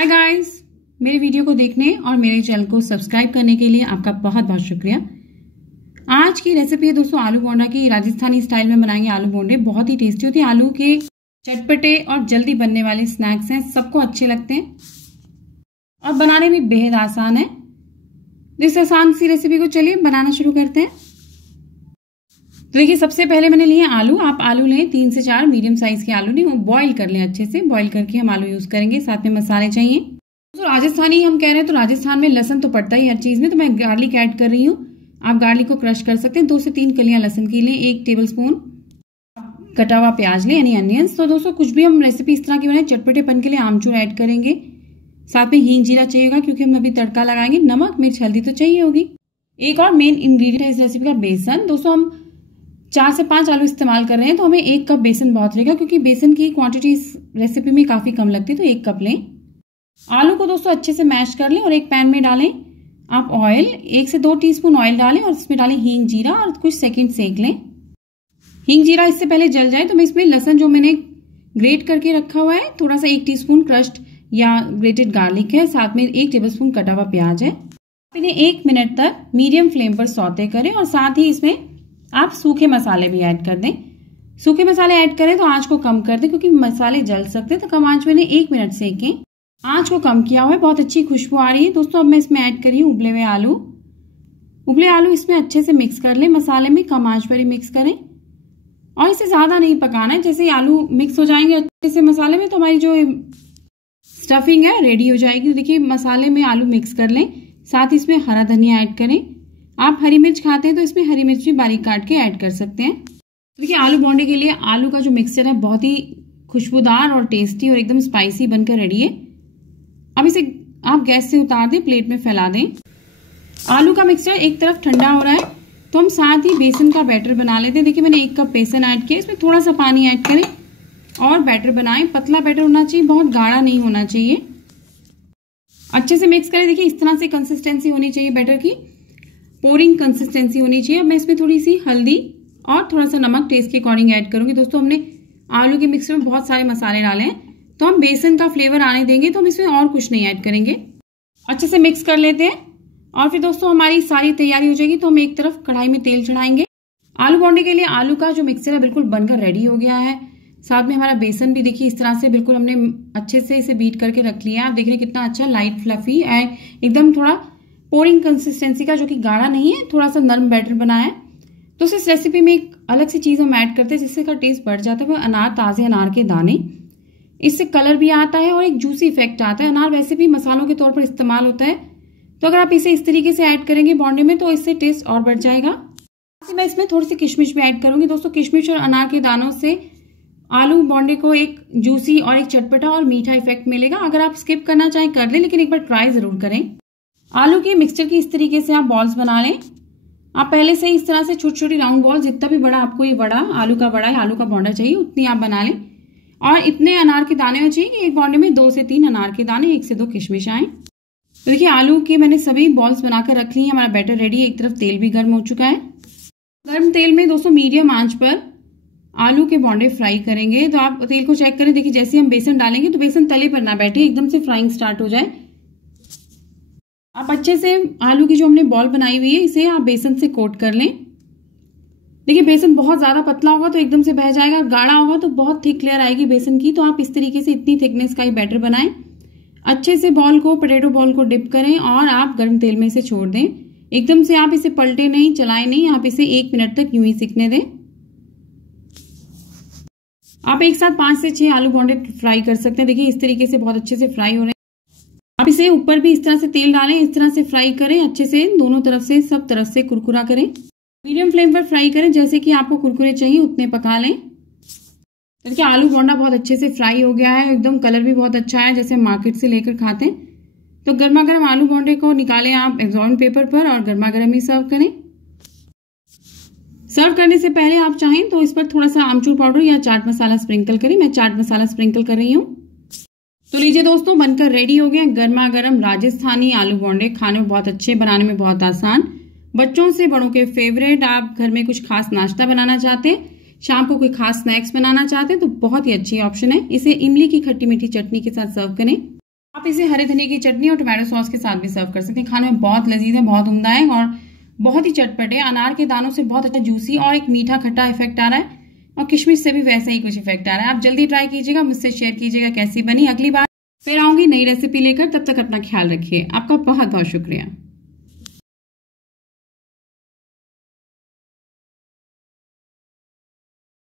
Hi guys, मेरे video को देखने और मेरे चैनल को सब्सक्राइब करने के लिए आपका बहुत बहुत शुक्रिया। आज की रेसिपी है दोस्तों आलू बोंडा की। राजस्थानी स्टाइल में बनाएंगे आलू बोंडे। बहुत ही टेस्टी होते हैं। आलू के चटपटे और जल्दी बनने वाले स्नैक्स हैं, सबको अच्छे लगते हैं और बनाने भी बेहद आसान है। इस आसान सी रेसिपी को चलिए बनाना शुरू करते हैं। तो देखिए, सबसे पहले मैंने लिए आलू। आप आलू लें 3 से 4 मीडियम साइज के आलू लें, वो बॉईल कर लें अच्छे से। बॉईल करके हम आलू यूज करेंगे। साथ में मसाले चाहिए। तो राजस्थानी हम कह रहे हैं तो राजस्थान में लहसुन तो पड़ता ही हर चीज में, तो मैं गार्लिक ऐड कर रही हूँ। आप गार्लिक को क्रश कर सकते हैं। 2 से 3 कलियां लहसुन की लें। 1 टेबलस्पून कटा हुआ प्याज लें, यानी अनियंस। तो दोस्तों कुछ भी हम रेसिपी इस तरह की बनाए, चटपटेपन के लिए आमचूर ऐड करेंगे। साथ में हींग जीरा चाहिए होगा क्योंकि हम अभी तड़का लगाएंगे। नमक मिर्च हल्दी तो चाहिए होगी। एक और मेन इंग्रेडिएंट है इस रेसिपी का, बेसन। दोस्तों हम 4 से 5 आलू इस्तेमाल कर रहे हैं तो हमें 1 कप बेसन बहुत रहेगा, क्योंकि बेसन की क्वांटिटी इस रेसिपी में काफी कम लगती है, तो 1 कप लें। आलू को दोस्तों अच्छे से मैश कर लें और एक पैन में डालें आप ऑयल। 1 से 2 टीस्पून ऑयल डालें और इसमें डालें हींग जीरा और कुछ सेकंड सेक लें। हींग जीरा इससे पहले जल जाए तो मैं इसमें लहसुन जो मैंने ग्रेट करके रखा हुआ है, थोड़ा सा 1 टीस्पून क्रश्ड या ग्रेटेड गार्लिक है, साथ में 1 टेबलस्पून कटा हुआ प्याज है। इन्हें 1 मिनट तक मीडियम फ्लेम पर सौते करें और साथ ही इसमें आप सूखे मसाले भी ऐड कर दें। सूखे मसाले ऐड करें तो आंच को कम कर दें, क्योंकि मसाले जल सकते हैं, तो कम आंच में 1 मिनट सेकें। आंच को कम किया हुआ है, बहुत अच्छी खुशबू आ रही है। दोस्तों अब मैं इसमें ऐड करी हूँ उबले हुए आलू। उबले आलू इसमें अच्छे से मिक्स कर लें। मसाले में कम आंच पर ही मिक्स करें और इसे ज्यादा नहीं पकाना है। जैसे ही आलू मिक्स हो जाएंगे अच्छे से मसाले में, तो हमारी जो स्टफिंग है रेडी हो जाएगी। देखिए मसाले में आलू मिक्स कर लें। साथ ही इसमें हरा धनिया ऐड करें। आप हरी मिर्च खाते हैं तो इसमें हरी मिर्च भी बारीक काट के ऐड कर सकते हैं। देखिए आलू बोंडे के लिए आलू का जो मिक्सचर है बहुत ही खुशबूदार और टेस्टी और एकदम स्पाइसी बनकर रेडी है। अब इसे आप गैस से उतार दें, प्लेट में फैला दें। आलू का मिक्सचर एक तरफ ठंडा हो रहा है तो हम साथ ही बेसन का बैटर बना लेते हैं। देखिए मैंने 1 कप बेसन ऐड किया, इसमें थोड़ा सा पानी ऐड करें और बैटर बनाएं। पतला बैटर होना चाहिए, बहुत गाढ़ा नहीं होना चाहिए। अच्छे से मिक्स करें। देखिए इस तरह से कंसिस्टेंसी होनी चाहिए बैटर की, पोरिंग कंसिस्टेंसी होनी चाहिए। अब मैं इसमें थोड़ी सी हल्दी और थोड़ा सा नमक टेस्ट के अकॉर्डिंग ऐड करूंगी। दोस्तों हमने आलू के मिक्सर में बहुत सारे मसाले डाले हैं, तो हम बेसन का फ्लेवर आने देंगे, तो हम इसमें और कुछ नहीं ऐड करेंगे। अच्छे से मिक्स कर लेते हैं और फिर दोस्तों हमारी सारी तैयारी हो जाएगी तो हम एक तरफ कढ़ाई में तेल चढ़ाएंगे। आलू बोंडे के लिए आलू का जो मिक्सर है बिल्कुल बनकर रेडी हो गया है। साथ में हमारा बेसन भी देखिए इस तरह से बिल्कुल हमने अच्छे से इसे बीट करके रख लिया है। आप देख रहे हैं कितना अच्छा लाइट फ्लफी एंड एकदम थोड़ा पोरिंग कंसिस्टेंसी का, जो कि गाढ़ा नहीं है, थोड़ा सा नरम बैटर बनाया है। तो इस रेसिपी में एक अलग सी चीज हम ऐड करते हैं जिससे का टेस्ट बढ़ जाता है, वो अनार, ताजे अनार के दाने। इससे कलर भी आता है और एक जूसी इफेक्ट आता है। अनार वैसे भी मसालों के तौर पर इस्तेमाल होता है, तो अगर आप इसे इस तरीके से ऐड करेंगे बोंडे में तो इससे टेस्ट और बढ़ जाएगा। मैं इसमें थोड़ी सी किशमिश भी ऐड करूंगी। दोस्तों किशमिश और अनार के दानों से आलू बोंडे को एक जूसी और एक चटपटा और मीठा इफेक्ट मिलेगा। अगर आप स्किप करना चाहें कर लें, लेकिन एक बार ट्राई जरूर करें। आलू के मिक्सचर की इस तरीके से आप बॉल्स बना लें। आप पहले से इस तरह से छोटी छोटी राउंड बॉल, जितना भी बड़ा आपको ये बड़ा आलू का बड़ा है, आलू का बोंडा चाहिए, उतनी आप बना लें। और इतने अनार के दाने होने चाहिए कि एक बोंडे में 2 से 3 अनार के दाने, 1 से 2 किशमिश आए। तो देखिए आलू के मैंने सभी बॉल्स बनाकर रख ली है। हमारा बैटर रेडी है। एक तरफ तेल भी गर्म हो चुका है। गर्म तेल में दोस्तों मीडियम आंच पर आलू के बोंडे फ्राई करेंगे। तो आप तेल को चेक करें। देखिए जैसे हम बेसन डालेंगे तो बेसन तले पर ना बैठे, एकदम से फ्राइंग स्टार्ट हो जाए। आप अच्छे से आलू की जो हमने बॉल बनाई हुई है इसे आप बेसन से कोट कर लें। देखिए बेसन बहुत ज्यादा पतला होगा तो एकदम से बह जाएगा, गाढ़ा होगा तो बहुत थिक लेयर आएगी बेसन की। तो आप इस तरीके से इतनी थिकनेस का ही बैटर बनाएं। अच्छे से बॉल को, पोटैटो बॉल को डिप करें और आप गर्म तेल में इसे छोड़ दें। एकदम से आप इसे पलटे नहीं, चलाएं नहीं, आप इसे 1 मिनट तक यूं ही सिकने दें। आप एक साथ 5 से 6 आलू बोंडे फ्राई कर सकते हैं। देखिए इस तरीके से बहुत अच्छे से फ्राई हो रहे हैं। आप इसे ऊपर भी इस तरह से तेल डालें, इस तरह से फ्राई करें अच्छे से, दोनों तरफ से, सब तरफ से कुरकुरा करें। मीडियम फ्लेम पर फ्राई करें, जैसे कि आपको कुरकुरे चाहिए उतने पका लें। देखिए आलू बोंडा बहुत अच्छे से फ्राई हो गया है, एकदम कलर भी बहुत अच्छा है, जैसे मार्केट से लेकर खाते हैं। तो गर्मा गर्म आलू बोंडे को निकालें आप एग्जॉन पेपर पर और गर्मा गर्म ही सर्व करें। सर्व करने से पहले आप चाहें तो इस पर थोड़ा सा आमचूर पाउडर या चाट मसाला स्प्रिंकल करें। मैं चाट मसाला स्प्रिंकल कर रही हूँ। तो लीजिए दोस्तों, बनकर रेडी हो गया गर्मा गर्म राजस्थानी आलू बोंडे। खाने में बहुत अच्छे, बनाने में बहुत आसान, बच्चों से बड़ों के फेवरेट। आप घर में कुछ खास नाश्ता बनाना चाहते हैं, शाम को कोई खास स्नैक्स बनाना चाहते हैं तो बहुत ही अच्छी ऑप्शन है। इसे इमली की खट्टी मीठी चटनी के साथ सर्व करें। आप इसे हरे धनिये की चटनी और टोमेटो सॉस के साथ भी सर्व कर सकते हैं। खाने में बहुत लजीज है, बहुत उम्दा है और बहुत ही चटपटे। अनार के दानों से बहुत अच्छा जूसी और एक मीठा खट्टा इफेक्ट आ रहा है और किशमिश से भी वैसा ही कुछ इफेक्ट आ रहा है। आप जल्दी ट्राई कीजिएगा, मुझसे शेयर कीजिएगा कैसी बनी। अगली बार फिर आऊंगी नई रेसिपी लेकर, तब तक अपना ख्याल रखिए। आपका बहुत बहुत शुक्रिया।